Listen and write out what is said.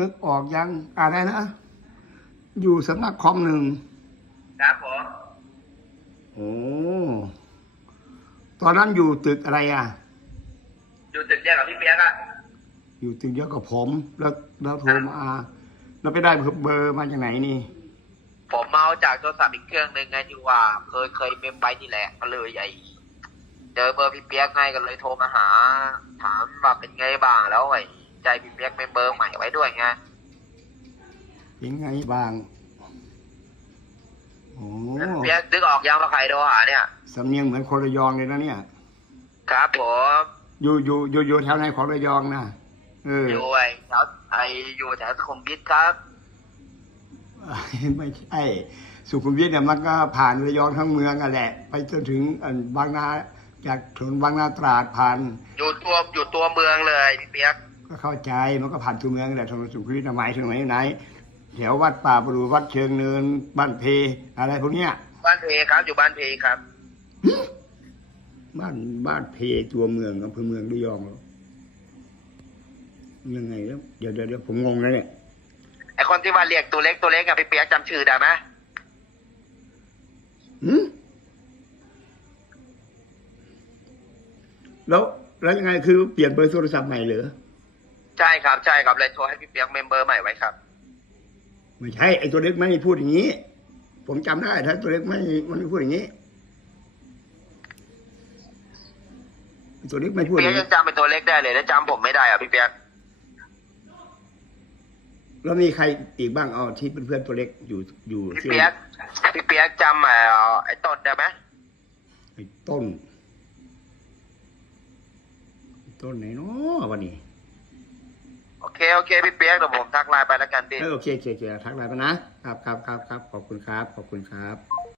นึกออกยังอะไรนะ อยู่สำนักคอมหนึ่งครับผมโอ้ตอนนั้นอยู่ตึกอะไรอะ อยู่ตึกเดียวกับพี่เปียกอะอยู่ตึกเดียวกับผม แล้วแล้วโทรมาแล้วไปได้เบอร์มาจากไหนนี่ ผมเมาจากโทรศัพท์อีกเครื่องหนึ่งไงที่ว่า เคยเคยเมมไว้นี่แหละก็เลยไอเจอเบอร์พี่เปียกไงก็เลยโทรมาหา ถามว่าเป็นไงบ้างแล้วไอ้ ใจพี่เปียกเมมเบอร์ใหม่ไว้ด้วยไงยังไงบ้างโอ้แล้วพี่เปียกนึกออกยังว่าใครโทรหาเนี่ยสำเนียงเหมือนคนระยองเลยนะเนี่ย ครับผมอยู่อยู่อยู่อยู่แถวไหนของระยองนะเอออยู่ไอ้แถวไอ้อยู่แถวสุขุมวิทครับไม่ใช่สุขุมวิทเนี่ยมันก็ผ่านระยองทั้งเมืองอะแหละ ไปจนถึงอันบางนาจากถนนบางนาตราดผ่าน อยู่ตัวอยู่ตัวเมืองเลยพี่เปียก ก็เข้าใจมันก็ผ่านตัวเมืองแหละถนนสุขุมวิทหมายถึงไหนไหนแถววัดป่าประดูวัดเชิงเนินบ้านเพอะไรพวกเนี้ย บ้านเพครับอยู่บ้านเพครับ บ้านบ้านเพตัวเมืองอำเภอเมืองระยองเหรอยังไงแล้วเดี๋ยวเดี๋ยวเดี๋ยวผมงงแล้วเนี่ยไอคนที่ว่าเรียกตัวเล็กตัวเล็กอะพี่เปียกจำชื่อได้ไหมหืมแล้วแล้วยังไงคือเปลี่ยนเบอร์โทรศัพท์ใหม่เหรอ ใช่ครับใช่ครับเลยโทรให้พี่เปียกเมมเบอร์ใหม่ไว้ครับ ไม่ใช่ไอ้ตัวเล็กไม่ได้พูดอย่างนี้ ผมจำได้ถ้าตัวเล็กไม่มันไม่พูดอย่างนี้ไอ้ตัวเล็กไม่พูดอเปียย่ากงยันี้งจำเป็นตัวเล็กได้เลยแล้วจำผมไม่ได้อะพี่เปียกแล้วมีใครอีกบ้างเอาที่เป็นเพื่อนตัวเล็กอยู่อยู่พี่ที่เปียกพี่เปียกจำไอ้ไอ้ต้นได้ไหมไอ้ต้นไอ้ต้นไหนเนาะวันนี้โอ เคโอเคพี่เปียกเดี๋ยวผมทักไลน์ไปแล้วกันพี่ เออโอเคโอเคโอเคทักไลน์ไปนะครับครับครับครับขอบคุณครับ ขอบคุณครับ